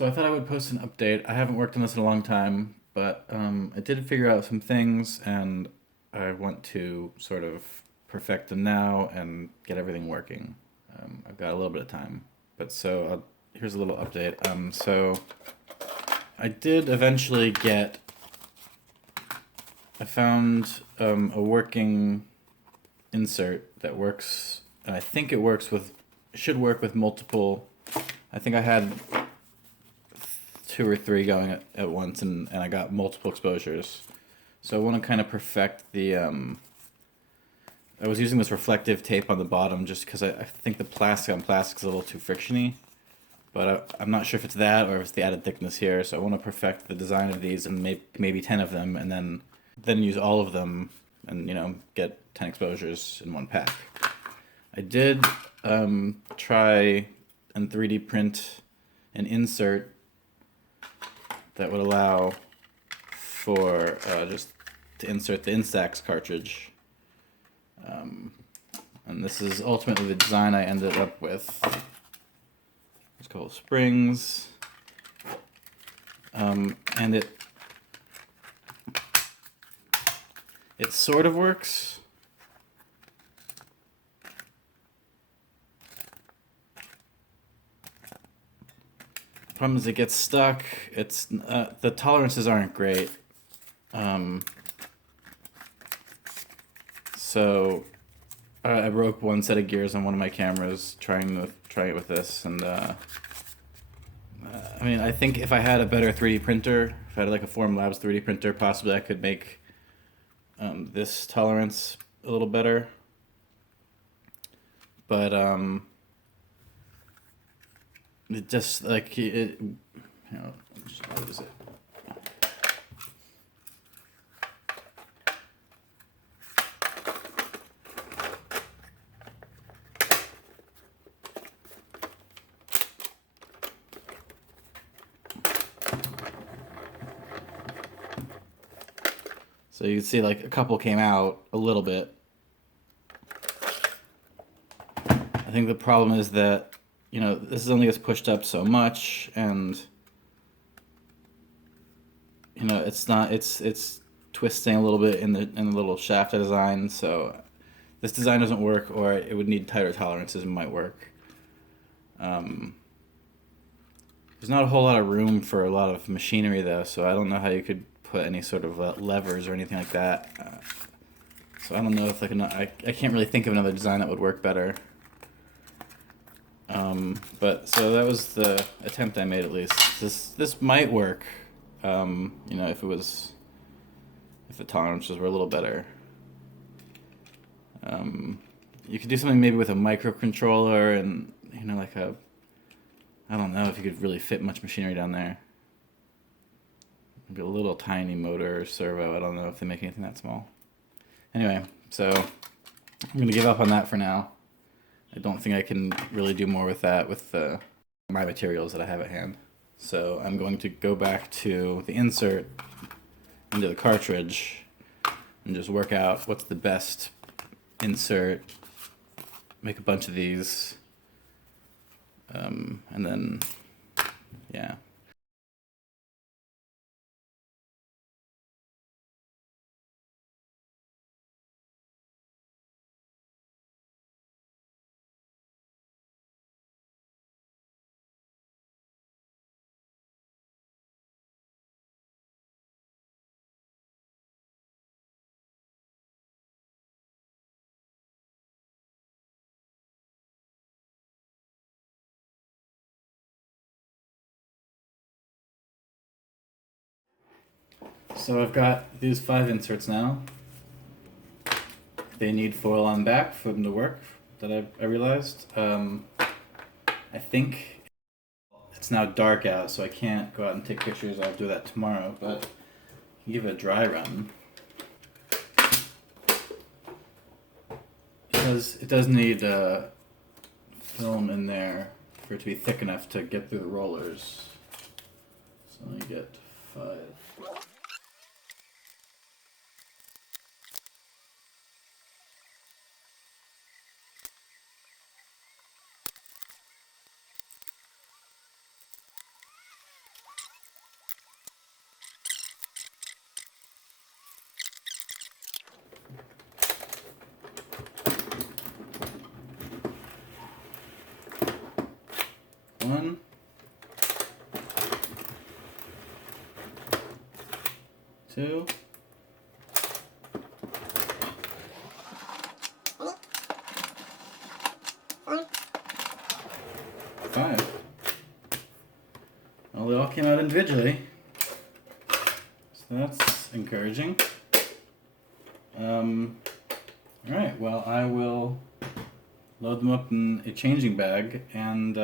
So I thought I would post an update. I haven't worked on this in a long time, but I did figure out some things, and I want to sort of perfect them now and get everything working. I've got a little bit of time, but here's a little update. So I did eventually get. I found a working insert that works, and I think it should work with multiple. I think I had two or three going at once, and I got multiple exposures. So I want to kind of perfect the. I was using this reflective tape on the bottom just because I think the plastic on plastic is a little too frictiony. But I'm not sure if it's that or if it's the added thickness here. So I want to perfect the design of these and make maybe 10 of them, and then use all of them and get 10 exposures in one pack. I did try and 3D print an insert that would allow for just to insert the Instax cartridge. And this is ultimately the design I ended up with. It's called Springs. And it sort of works. Problem is it gets stuck. It's the tolerances aren't great. So I broke one set of gears on one of my cameras trying it with this, and I mean, I think if I had a better 3D printer, if I had like a Formlabs 3D printer, possibly I could make this tolerance a little better. But it just like what is it? So you can see like a couple came out a little bit. I think the problem is that, this only gets pushed up so much, and it's twisting a little bit in the little shaft design. So this design doesn't work, or it would need tighter tolerances and might work. There's not a whole lot of room for a lot of machinery though, so I don't know how you could put any sort of levers or anything like that. So I don't know if I can't really think of another design that would work better. But so that was the attempt I made, at least. This might work, if the tolerances were a little better. You could do something maybe with a microcontroller and, I don't know if you could really fit much machinery down there. Maybe a little tiny motor or servo. I don't know if they make anything that small. Anyway, so I'm going to give up on that for now. I don't think I can really do more with that with my materials that I have at hand. So I'm going to go back to the insert into the cartridge and just work out what's the best insert, make a bunch of these, and then, yeah. So I've got these 5 inserts now. They need foil on back for them to work, that I realized. I think it's now dark out, so I can't go out and take pictures. I'll do that tomorrow, but give it a dry run. It does need film in there for it to be thick enough to get through the rollers. So let me get 5. 2. 5. Well, they all came out individually, so that's encouraging. Alright, well, I will load them up in a changing bag and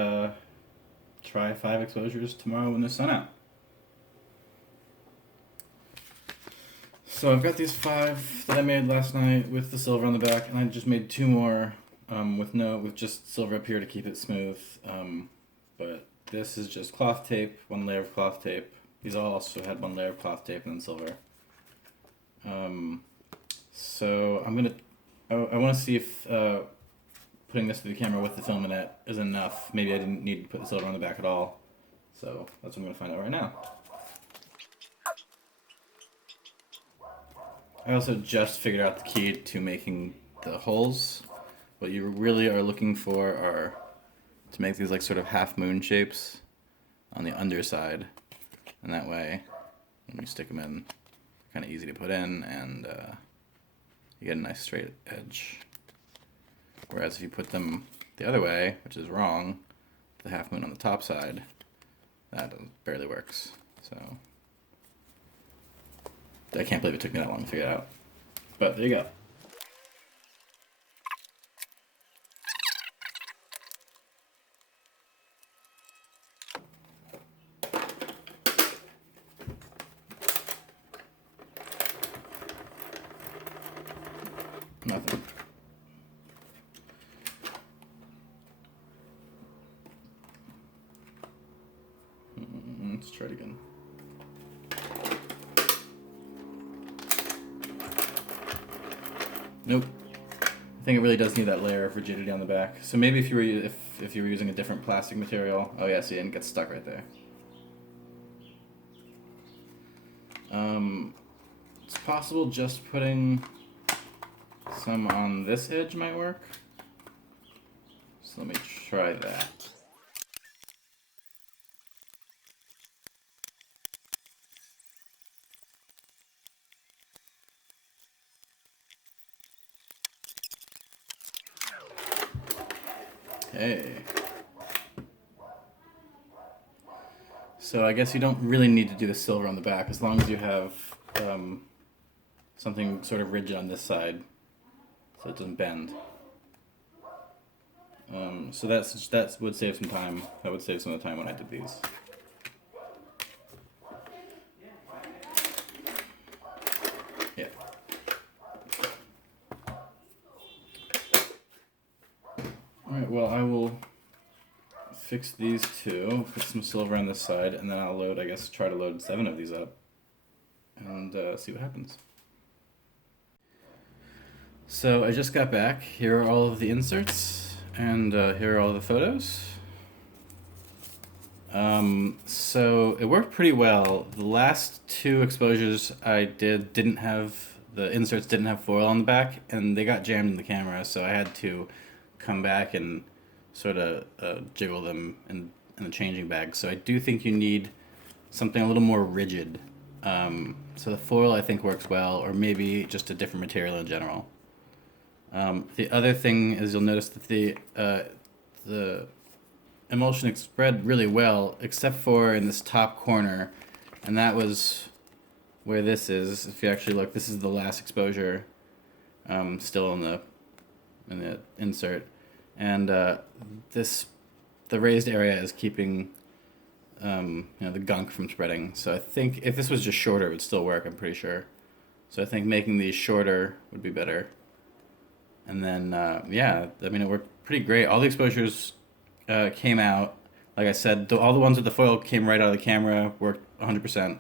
try 5 exposures tomorrow when the sun out. So I've got these 5 that I made last night with the silver on the back, and I just made 2 more with just silver up here to keep it smooth. But this is just cloth tape, 1 layer of cloth tape. These all also had 1 layer of cloth tape and then silver. So I want to see if putting this to the camera with the film in it is enough. Maybe I didn't need to put the silver on the back at all. So that's what I'm going to find out right now. I also just figured out the key to making the holes. What you really are looking for are to make these like sort of half moon shapes on the underside. And that way, when you stick them in, kind of easy to put in, and you get a nice straight edge. Whereas if you put them the other way, which is wrong, the half moon on the top side, that barely works. So I can't believe it took me that long to figure it out. But there you go. Nothing. Let's try it again. Nope. I think it really does need that layer of rigidity on the back. So maybe if you were using a different plastic material, oh yeah, see, and it gets stuck right there. It's possible just putting some on this edge might work. So let me try that. Okay. So I guess you don't really need to do the silver on the back as long as you have something sort of rigid on this side so it doesn't bend. So that would save some time. That would save some of the time when I did these. Yeah. Alright, well I will fix these 2, put some silver on this side, and then I'll try to load 7 of these up and see what happens. So I just got back. Here are all of the inserts, and here are all the photos. So it worked pretty well. The last 2 exposures I did the inserts didn't have foil on the back, and they got jammed in the camera, so I had to come back and sort of jiggle them in the changing bag. So I do think you need something a little more rigid. So the foil I think works well, or maybe just a different material in general. The other thing is you'll notice that the emulsion spread really well, except for in this top corner, and that was where this is. If you actually look, this is the last exposure, still in the insert, and the raised area is keeping the gunk from spreading. So I think if this was just shorter, it would still work. I'm pretty sure. So I think making these shorter would be better. And then yeah, I mean it worked pretty great. All the exposures came out. Like I said, all the ones with the foil came right out of the camera, worked 100%.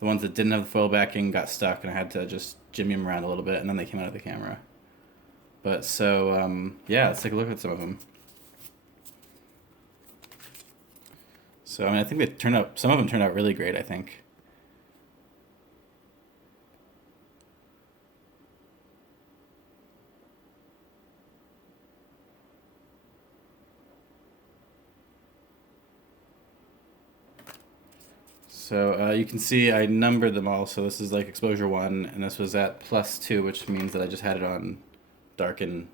The ones that didn't have the foil backing got stuck, and I had to just jimmy them around a little bit, and then they came out of the camera. But so, yeah, let's take a look at some of them. So, I mean, I think some of them turned out really great, I think. So you can see I numbered them all. So this is like exposure 1, and this was at +2, which means that I just had it on darken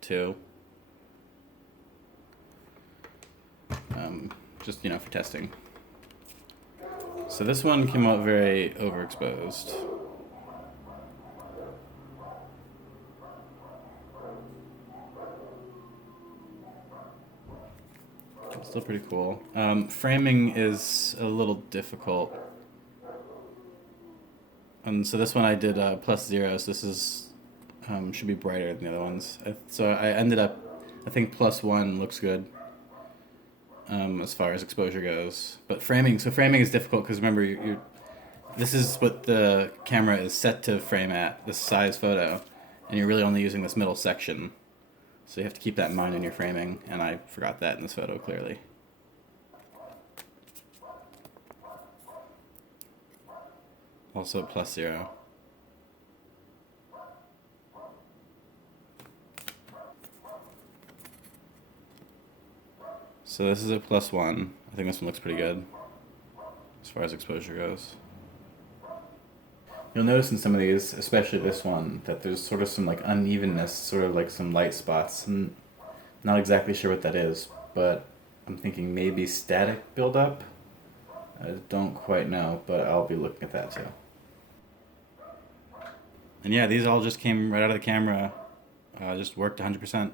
2. Just, for testing. So this one came out very overexposed. Still pretty cool. Framing is a little difficult. And so this one I did +0, so this is should be brighter than the other ones. So I ended up, I think +1 looks good as far as exposure goes. But framing is difficult because remember, this is what the camera is set to frame at, this size photo, and you're really only using this middle section. So you have to keep that in mind when you're framing, and I forgot that in this photo clearly. Also +0. So this is at +1. I think this one looks pretty good as far as exposure goes. You'll notice in some of these, especially this one, that there's sort of some like unevenness, sort of like some light spots. And not exactly sure what that is, but I'm thinking maybe static buildup. I don't quite know, but I'll be looking at that too. And yeah, these all just came right out of the camera, just worked 100%.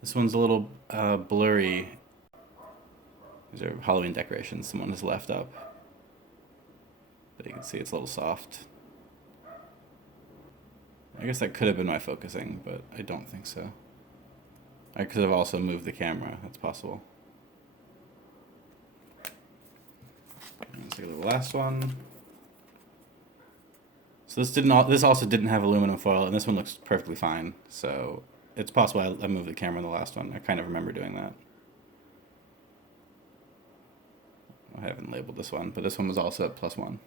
This one's a little blurry. These are Halloween decorations. Someone has left up. But you can see it's a little soft. I guess that could have been my focusing, but I don't think so. I could have also moved the camera. That's possible. Let's look at the last one. So this also didn't have aluminum foil, and this one looks perfectly fine. So it's possible I moved the camera in the last one. I kind of remember doing that. I haven't labeled this one, but this one was also at +1.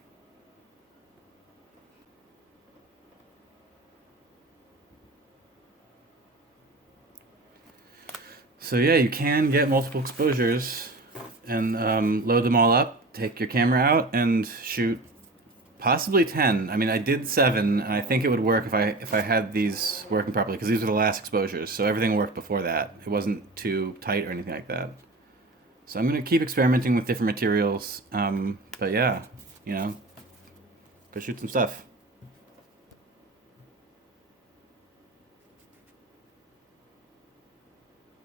So yeah, you can get multiple exposures and load them all up, take your camera out, and shoot possibly 10. I mean, I did 7, and I think it would work if I had these working properly, because these were the last exposures, so everything worked before that. It wasn't too tight or anything like that. So I'm going to keep experimenting with different materials, but yeah, go shoot some stuff.